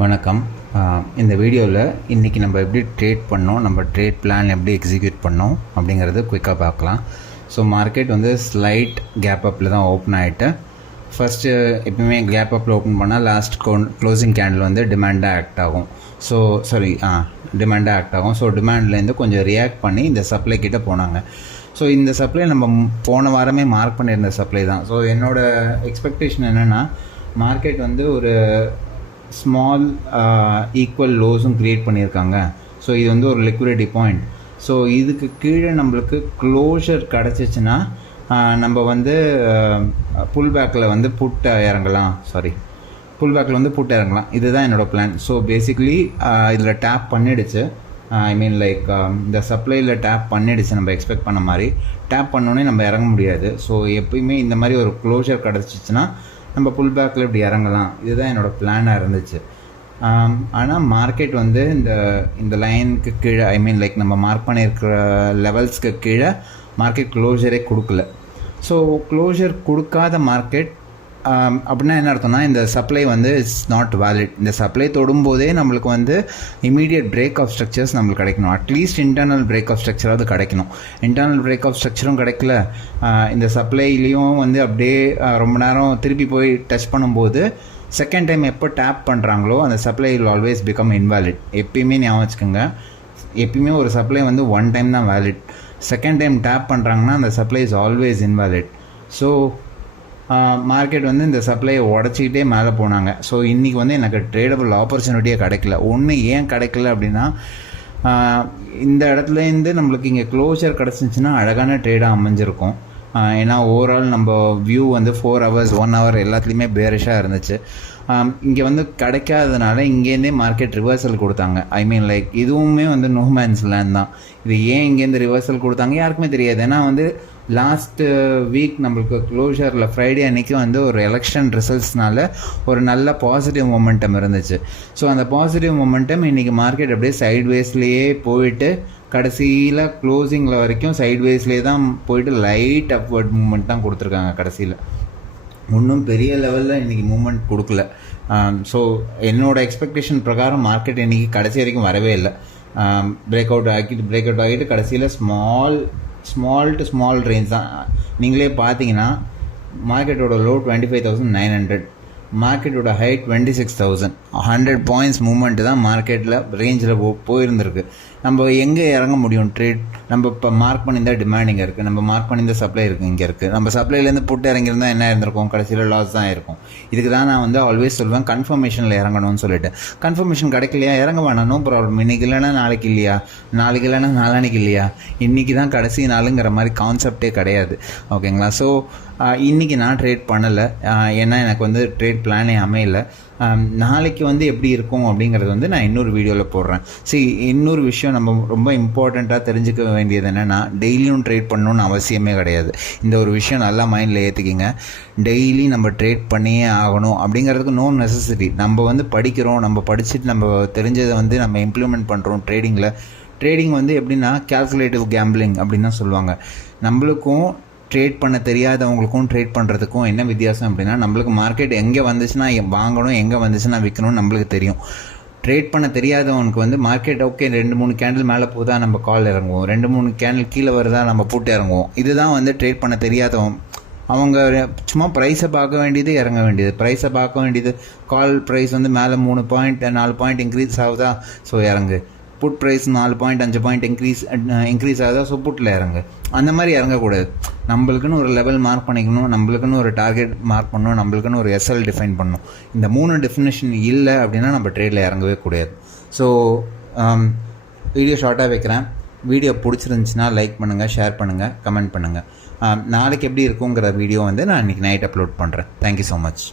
வணக்கம். இந்த வீடியோவில் இன்றைக்கி நம்ம எப்படி ட்ரேட் பண்ணோம் நம்ம ட்ரேட் பிளான் எப்படி எக்ஸிக்யூட் பண்ணோம் அப்படிங்கிறது குயிக்காக பார்க்கலாம். ஸோ மார்க்கெட் வந்து ஸ்லைட் கேப் அப்பில் தான் ஓப்பன் ஆகிட்டு ஃபஸ்ட்டு எப்பவுமே கேப் அப்பில் ஓப்பன் பண்ணால் லாஸ்ட் க்ளோசிங் கேண்டில் வந்து டிமாண்டாக ஆக்ட் ஆகும். ஸோ சாரி ஆ டிமாண்டாக ஆக்ட் ஆகும். ஸோ டிமாண்ட்லேருந்து கொஞ்சம் ரியாக்ட் பண்ணி இந்த சப்ளை கிட்டே போனாங்க. ஸோ இந்த சப்ளை நம்ம போன வாரமே மார்க் பண்ணியிருந்த சப்ளை தான். ஸோ என்னோட எக்ஸ்பெக்டேஷன் என்னென்னா மார்க்கெட் வந்து ஒரு ஸ்மால் ஈக்குவல் லோஸும் க்ரியேட் பண்ணியிருக்காங்க. ஸோ இது வந்து ஒரு லிக்விடிட்டி பாயிண்ட் ஸோ இதுக்கு கீழே நம்மளுக்கு க்ளோஷர் கிடச்சிச்சின்னா நம்ம வந்து புல் பேக்கில் வந்து புட்டை இறங்கலாம். சாரி புல் பேக்கில் வந்து புட்டை இறங்கலாம். இதுதான் என்னோடய பிளான் ஸோ பேசிக்கலி இதில் டேப் பண்ணிடுச்சு. ஐ மீன் லைக் இந்த சப்ளையில் டேப் பண்ணிடுச்சு. நம்ம எக்ஸ்பெக்ட் பண்ண மாதிரி. டேப் பண்ணோன்னே நம்ம இறங்க முடியாது. ஸோ எப்பயுமே இந்த மாதிரி ஒரு க்ளோஷர் கிடச்சிச்சின்னா நம்ம புல் பேக்கில் இப்படி இறங்கலாம். இதுதான் என்னோடய பிளானாக இருந்துச்சு. ஆனால் மார்க்கெட் வந்து இந்த இந்த லைனுக்கு கீழே ஐ மீன் லைக் நம்ம மார்க் பண்ணியிருக்கிற லெவல்ஸ்க்கு கீழே மார்க்கெட் க்ளோஷரே கொடுக்கல. ஸோ க்ளோஷர் கொடுக்காத மார்க்கெட் அப்படின்னா என்ன அர்த்தம்னா இந்த சப்ளை வந்து இட்ஸ் நாட் வேலிட் இந்த சப்ளை தொடும்போதே நம்மளுக்கு வந்து இமீடியட் பிரேக் ஆஃப் ஸ்ட்ரக்சர்ஸ் நம்மளுக்கு கிடைக்கணும். At least internal break of ஸ்ட்ரக்சராவது கிடைக்கணும். இன்டர்னல் பிரேக் ஆஃப் ஸ்ட்ரக்சரும் கிடைக்கல. இந்த சப்ளைலேயும் வந்து அப்படியே ரொம்ப நேரம் திருப்பி போய் டச் பண்ணும்போது செகண்ட் டைம் எப்போ டேப் பண்ணுறாங்களோ அந்த supply will always become invalid எப்பயுமே ஞாபகம் வச்சுக்கோங்க. எப்பயுமே ஒரு சப்ளை வந்து ஒன் டைம் தான் வேலிட் செகண்ட் டைம் டேப் பண்ணுறாங்கன்னா அந்த supply is always invalid so market வந்து இந்த சப்ளையை உடச்சிக்கிட்டே மேலே போனாங்க. ஸோ இன்றைக்கி வந்து எனக்கு ட்ரேடபிள் ஆப்பர்ச்சுனிட்டியே கிடைக்கல. ஒன்று ஏன் கிடைக்கல அப்படின்னா இந்த இடத்துலேருந்து நம்மளுக்கு இங்கே க்ளோஸர் கிடச்சிச்சின்னா அழகான ட்ரேடாக அமைஞ்சிருக்கும். ஏன்னா ஓவரால் நம்ம வியூ வந்து ஃபோர் ஹவர்ஸ் ஒன் ஹவர் எல்லாத்துலேயுமே பேரிஷாக இருந்துச்சு. இங்கே வந்து கிடைக்காததுனால இங்கேருந்தே மார்க்கெட் ரிவர்சல் கொடுத்தாங்க. ஐ மீன் லைக் இதுவுமே வந்து நோ மேன்ஸ் லேண்ட் தான். இது ஏன் இங்கேருந்து ரிவர்சல் கொடுத்தாங்க? யாருக்குமே தெரியாது. ஏன்னா வந்து லாஸ்ட் வீக் uh, நம்மளுக்கு க்ளோஷரில் ஃப்ரைடே அன்றைக்கி வந்து ஒரு எலெக்ஷன் ரிசல்ட்ஸ்னால ஒரு நல்ல பாசிட்டிவ் மொமெண்டம் இருந்துச்சு. ஸோ அந்த பாசிட்டிவ் மொமெண்டம் இன்றைக்கி மார்க்கெட் அப்படியே சைட்வேஸ்லேயே போயிட்டு கடைசியில் க்ளோசிங்கில் வரைக்கும் சைட்வேஸ்லேயே தான் போயிட்டு லைட் அப்வர்ட் மூமெண்ட் தான் கொடுத்துருக்காங்க கடைசியில். ஒன்றும் பெரிய லெவலில் இன்றைக்கி மூமெண்ட் கொடுக்கல. ஸோ என்னோடய எக்ஸ்பெக்டேஷன் பிரகாரம் மார்க்கெட் இன்றைக்கி கடைசி வரைக்கும் வரவே இல்லை. Um, பிரேக் அவுட் ஆகிட்டு பிரேக் அவுட் ஆகிட்டு கடைசியில் small small to small range தான். நீங்களே பார்த்தீங்கன்னா மார்க்கெட்டோட low twenty five thousand nine hundred மார்க்கெட்டோட high twenty six thousand hundred points moment தான் மார்க்கெட்டில் ரேஞ்சில் போ போயிருந்திருக்கு. நம்ம எங்கே இறங்க முடியும் ட்ரேட் நம்ம இப்போ மார்க் பண்ணியிருந்தால் டிமாண்ட் இங்கே இருக்குது நம்ம மார்க் பண்ணியிருந்தால் சப்ளை இருக்குது இங்கே இருக்குது நம்ம சப்ளைலேருந்து புட்டு இறங்கியிருந்தால் என்ன இருந்திருக்கும்? கடைசியில் லாஸ் தான் இருக்கும். இதுக்கு தான் நான் வந்து ஆல்வேஸ் சொல்லுவேன் கன்ஃபர்மேஷனில் இறங்கணும்னு சொல்லிட்டு. கன்ஃபர்மேஷன் கிடைக்கலையா? இறங்க வேணாம் நோ ப்ராப்ளம் இன்னைக்கு இல்லைன்னா நாளைக்கு இல்லையா? நாளைக்கு இல்லைன்னா நாளானிக்கு இல்லையா? இன்றைக்கி தான் கடைசி நாளுங்கிற மாதிரி கான்செப்டே கிடையாது. ஓகேங்களா ஸோ இன்றைக்கி நான் ட்ரேட் பண்ணலை. ஏன்னா எனக்கு வந்து ட்ரேட் பிளானே அமையலை. நாளைக்கு நாளைக்கு வந்து எப்படி இருக்கும் அப்படிங்கிறது வந்து நான் இன்னொரு வீடியோவில் போடுறேன். சரி இன்னொரு விஷயம் நம்ம ரொம்ப இம்பார்ட்டண்ட்டாக தெரிஞ்சுக்க வேண்டியது என்னென்னா டெய்லியும் ட்ரேட் பண்ணணும்னு அவசியமே கிடையாது. இந்த ஒரு விஷயம் நல்லா மைண்டில் ஏற்றிக்கிங்க டெய்லி நம்ம ட்ரேட் பண்ணியே ஆகணும் அப்படிங்கிறதுக்கு நோ நெசசிட்டி நம்ம வந்து படிக்கிறோம் நம்ம படிச்சுட்டு நம்ம தெரிஞ்சதை வந்து நம்ம இம்ப்ளிமெண்ட் பண்ணுறோம் ட்ரேடிங்கில் ட்ரேடிங் வந்து எப்படின்னா கேல்குலேட்டிவ் கேம்பிளிங் அப்படின்னு தான் சொல்லுவாங்க. நம்மளுக்கும் ட்ரேட் பண்ண தெரியாதவங்களுக்கும் ட்ரேட் பண்ணுறதுக்கும் என்ன வித்தியாசம் அப்படின்னா நம்மளுக்கு மார்க்கெட் எங்கே வந்துச்சுன்னா வாங்கணும் எங்கே வந்துச்சுன்னா விற்கணும்னு நம்மளுக்கு தெரியும். ட்ரேட் பண்ண தெரியாதவனுக்கு வந்து மார்க்கெட் ஓகே ரெண்டு மூணு கேண்டில் மேலே போதா நம்ம கால் இறங்குவோம். ரெண்டு மூணு கேண்டில் கீழே வருதா நம்ம போட்டு இறங்குவோம். இதுதான் வந்து ட்ரேட் பண்ண தெரியாதவன். அவங்க சும்மா ப்ரைஸை பார்க்க வேண்டியது இறங்க வேண்டியது. ப்ரைஸை பார்க்க வேண்டியது கால் ப்ரைஸ் வந்து மேலே மூணு பாயிண்ட் நாலு பாயிண்ட் இன்க்ரீஸ் ஆகுதா? ஸோ இறங்கு. புட் ப்ரைஸ் நாலு பாயிண்ட் அஞ்சு பாயிண்ட் இன்க்ரீஸ் இன்க்ரீஸ் ஆகுதா? ஸோ புட்டில் இறங்கு. அந்த மாதிரி இறங்கக்கூடாது. நம்மளுக்குன்னு ஒரு லெவல் மார்க் பண்ணிக்கணும் நம்மளுக்குன்னு ஒரு டார்கெட் மார்க் பண்ணணும் நம்மளுக்குன்னு ஒரு எஸ்எல் டிஃபைன் பண்ணணும். இந்த மூணு டெஃபினேஷன் இல்லை அப்படின்னா நம்ம ட்ரேடில் இறங்கவே கூடாது. ஸோ வீடியோ ஷார்ட்டாக வைக்கிறேன். வீடியோ பிடிச்சிருந்துச்சின்னா லைக் பண்ணுங்கள் ஷேர் பண்ணுங்கள் கமெண்ட் பண்ணுங்கள் um, நாளைக்கு எப்படி இருக்குங்கிற வீடியோ வந்து நான் இன்றைக்கி நைட் அப்லோட் பண்ணுறேன் தேங்க்யூ ஸோ மச்